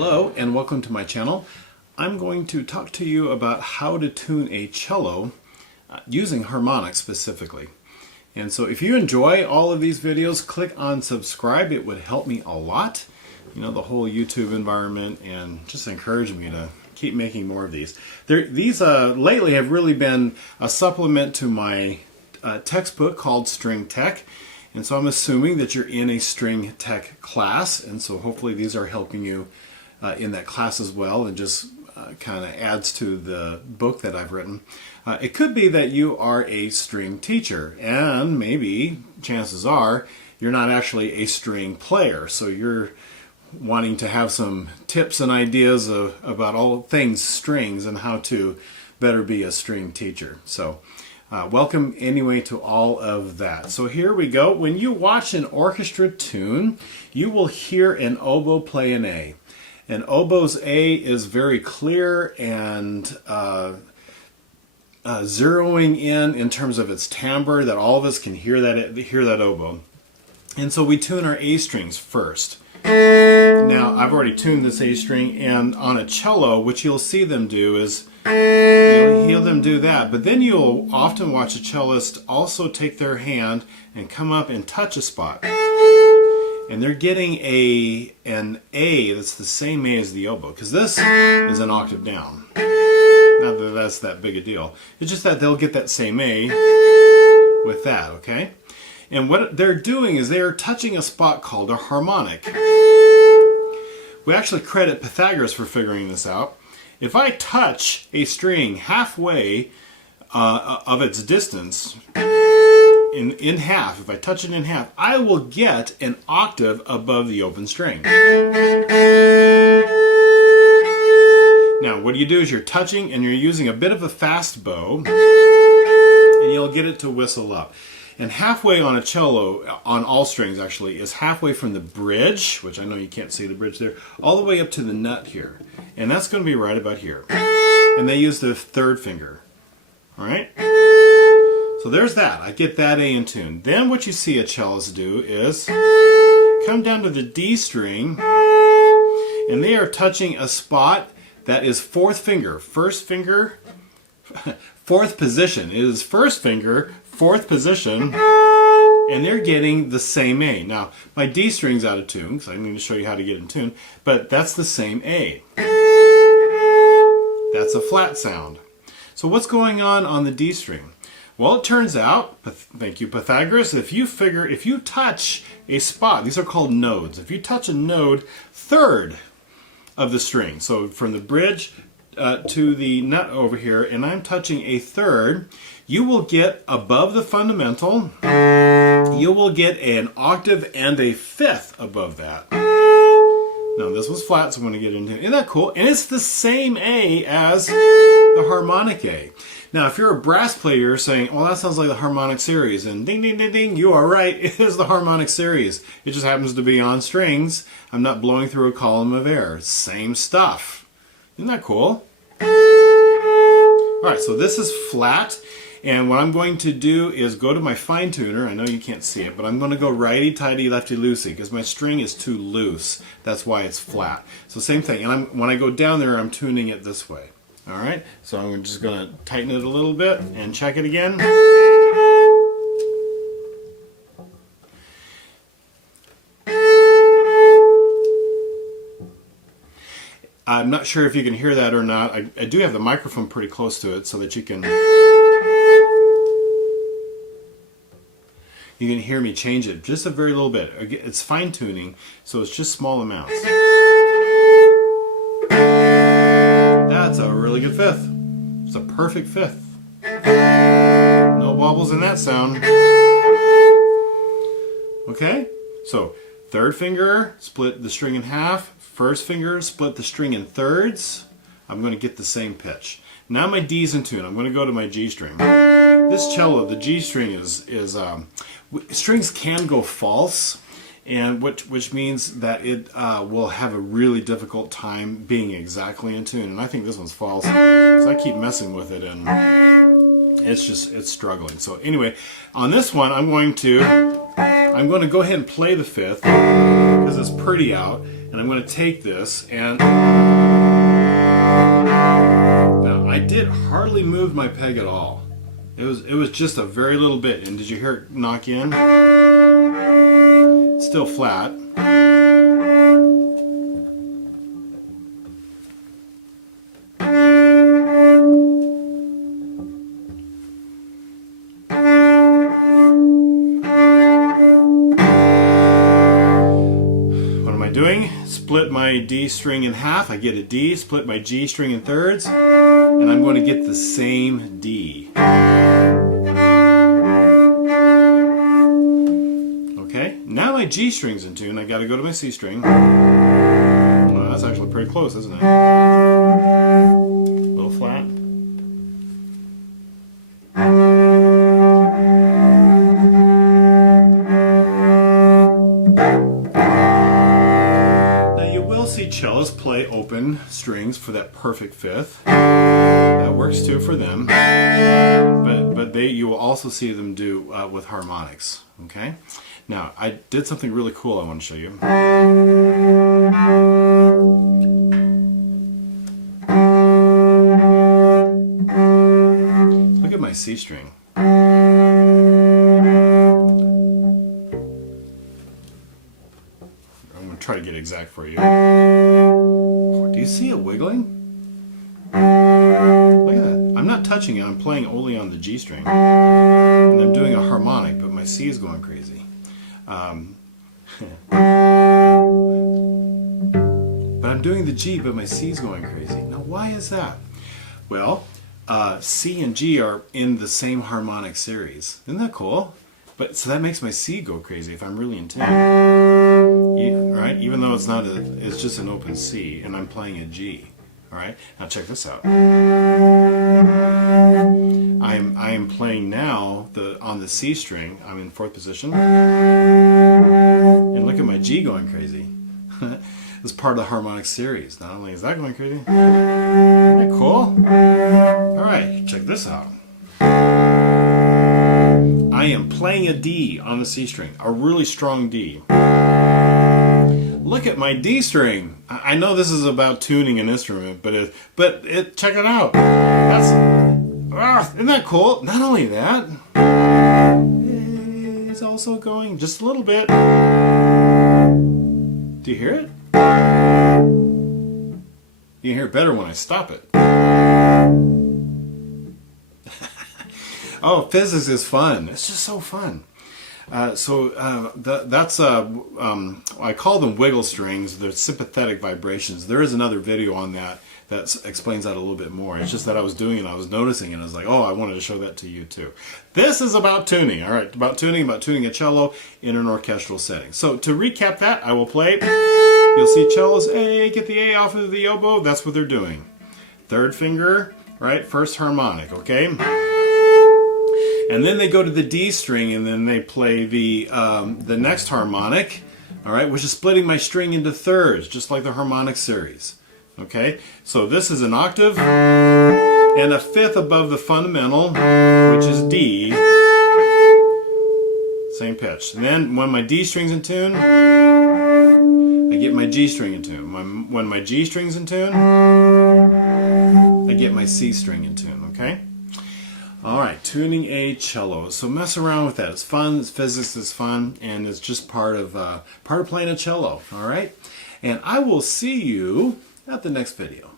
Hello and welcome to my channel. I'm going to talk to you about how to tune a cello using harmonics specifically. And so if you enjoy all of these videos, click on subscribe. It would help me a lot. You know, the whole YouTube environment, and just encourage me to keep making more of these. These lately have really been a supplement to my textbook called String Tech. And so I'm assuming that you're in a string tech class, and so hopefully these are helping you in that class as well, and just kind of adds to the book that I've written. It could be that you are a string teacher, and maybe chances are you're not actually a string player, so you're wanting to have some tips and ideas about all things strings and how to better be a string teacher. So welcome anyway to all of that. So here we go. When you watch an orchestra tune, you will hear an oboe play an A. And oboe's A is very clear and zeroing in terms of its timbre, that all of us can hear that oboe. And so we tune our A strings first. Now I've already tuned this A string, and on a cello, what you'll see them do is you'll hear them do that, but then you'll often watch a cellist also take their hand and come up and touch a spot. And they're getting an A that's the same A as the oboe, because this is an octave down. Not that that's that big a deal. It's just that they'll get that same A with that, okay? And what they're doing is they are touching a spot called a harmonic. We actually credit Pythagoras for figuring this out. If I touch a string halfway of its distance, in half, if I touch it in half, I will get an octave above the open string. Now, what you do is you're touching and you're using a bit of a fast bow, and you'll get it to whistle up. And halfway on a cello, on all strings actually, is halfway from the bridge, which I know you can't see the bridge there, all the way up to the nut here. And that's going to be right about here. And they use the third finger. All right? So there's that. I get that A in tune. Then what you see a cellist do is come down to the D string, and they are touching a spot that is fourth finger. First finger, fourth position. It is first finger, fourth position, and they're getting the same A. Now, my D string's out of tune, because I need to show you how to get in tune, but that's the same A. That's a flat sound. So what's going on the D string? Well, it turns out, thank you Pythagoras, if you touch a spot, these are called nodes. If you touch a node third of the string, so from the bridge to the nut over here, and I'm touching a third, you will get above the fundamental, you will get an octave and a fifth above that. Now this was flat, so I'm going to get into it. Isn't that cool? And it's the same A as the harmonic A. Now, if you're a brass player, you're saying, well, that sounds like the harmonic series, and ding, ding, ding, ding, you are right, it is the harmonic series. It just happens to be on strings. I'm not blowing through a column of air. Same stuff. Isn't that cool? All right, so this is flat, and what I'm going to do is go to my fine tuner. I know you can't see it, but I'm going to go righty-tighty, lefty-loosey, because my string is too loose. That's why it's flat. So same thing, and when I go down there, I'm tuning it this way. All right, so I'm just going to tighten it a little bit and check it again. I'm not sure if you can hear that or not. I do have the microphone pretty close to it so that you can hear me change it just a very little bit. It's fine tuning, so it's just small amounts. That's a really good fifth. It's a perfect fifth. No wobbles in that sound. Okay? So, third finger, split the string in half. First finger, split the string in thirds. I'm going to get the same pitch. Now my D's in tune. I'm going to go to my G string. This cello, the G string is strings can go false, and which means that it will have a really difficult time being exactly in tune. And I think this one's false, because I keep messing with it, and it's struggling. So anyway, on this one, I'm I'm going to go ahead and play the fifth because it's pretty out, and I'm going to take this and now I did hardly move my peg at all. It was just a very little bit, and did you hear it knock in? Still flat. Doing? Split my D string in half, I get a D, split my G string in thirds, and I'm going to get the same D. Okay, now my G string's in tune, I got to go to my C string. Well, that's actually pretty close, isn't it? A little flat. Cellists play open strings for that perfect fifth. That works too for them, but you will also see them do with harmonics. Okay. Now I did something really cool I want to show you. Look at my C string. Try to get exact for you. Do you see it wiggling? Look at that. I'm not touching it, I'm playing only on the G string. And I'm doing a harmonic, but my C is going crazy. But I'm doing the G, but my C is going crazy. Now why is that? Well, C and G are in the same harmonic series. Isn't that cool? But so that makes my C go crazy if I'm really in tune. Right? Even though it's not it's just an open C and I'm playing a G. All right? Now check this out. I am playing now on the C string. I'm in fourth position. And look at my G going crazy. It's part of the harmonic series. Not only is that going crazy. Isn't that cool? All right, check this out. I am playing a D on the C string, a really strong D. Look at my D string. I know this is about tuning an instrument, but check it out. Isn't that cool? Not only that, it's also going just a little bit. Do you hear it? You hear it better when I stop it. Oh, physics is fun. It's just so fun. I call them wiggle strings. They're sympathetic vibrations. There is another video on that explains that a little bit more. It's just that I was doing it, I was noticing it, and I was like, oh, I wanted to show that to you too. This is about tuning, all right, about tuning a cello in an orchestral setting. So to recap that, I will play. You'll see cellos A, get the A off of the oboe. That's what they're doing. Third finger, right, first harmonic, okay? And then they go to the D string, and then they play the next harmonic, all right, which is splitting my string into thirds, just like the harmonic series. Okay, so this is an octave and a fifth above the fundamental, which is D. Same pitch. And then when my D string's in tune, I get my G string in tune. When my G string's in tune, I get my C string in tune. Okay. All right, tuning a cello. So mess around with that. It's fun. It's physics is fun, and it's just part of playing a cello. All right, and I will see you at the next video.